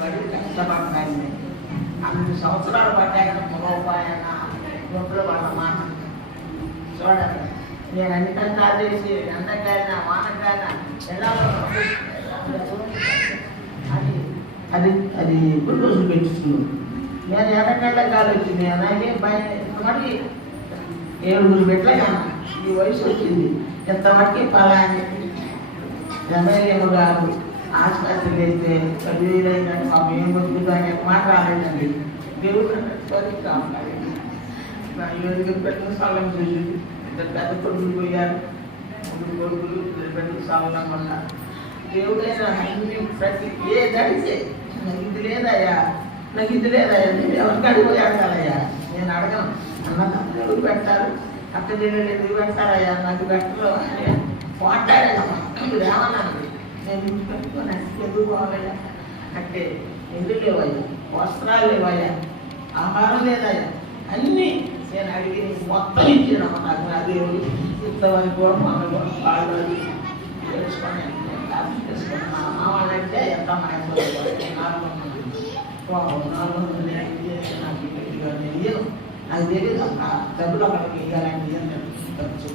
బడి కష్టపడ్డాను. అన్ని సంవత్సరాలు పడ్డాక రూపాయన నొప్పులు వాళ్ళ మాట చూడండి. నేను అన్ని కష్టాలు చేసి ఎండకాయన వానకాయన ఎలాగో అది అది అది కొన్ని రోజులు పెట్టుకున్నాను. నేను ఎర్రగడ్డ కాలు వచ్చింది అలాగే మరి 7 పెట్టలేక ఈ వయసు వచ్చింది. ఎంతమట్టి పలాని ఎమ్మెల్యే గారు ఆసుపత్రి వేస్తే 10,000 అయినట్టు మాకు ఏం బతుకుతా అనే మాట రాలేదండి. దేవుడు కావాలి. 7 పెట్టిన స్థలం చూసి 2 పెద్ద కొడుకులు పోయారు. 3 కొడుకులు 2 పెట్టిన స్థలం ఉన్నారు. దేవుడైనా అన్ని ప్రతి ఏది అడిగితే నాకు ఇది లేదయ్యా, నాకు ఇది లేదయ్యా, నేను ఎవరికి అడిగిపోయి అడగాలయ్యా. నేను అడగను. అన్న తమ్ముడు ఎవరు పెడతారు, అక్క చెల్లెలు ఎందుకు పెడతారయ్యా, నాకు పెట్టరు అని మాట్లాడాను. మీరు ఏమన్నాను, నేను ఇంటి పెట్టుకొని ఎందుకు పోవాలయ్యా అంటే ఎందుకు లేవయ్యా, వస్త్రాలు లేవయ్యా, ఆహారం లేదయ్యా, అన్నీ నేను అడిగి మొత్తం ఇచ్చానమ్మ. నాకు నా దేవుడు ఇంతవరకు కూడా మన వాళ్ళు తెలుసుకొని తెలుసుకొని మా అమ్మ వాళ్ళంటే ఎంత మనసు 400 నాకు తెలియదు. డబ్బులు అక్కడికి ఇవ్వాలని ఖర్చు.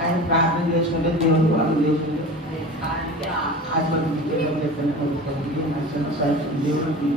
ఆయన ప్రార్థన చేసుకుంటే దేవుడు వాళ్ళు చేసుకుంటే ఆయనకి ఆశీర్వదించి చెప్పిన దేవుడికి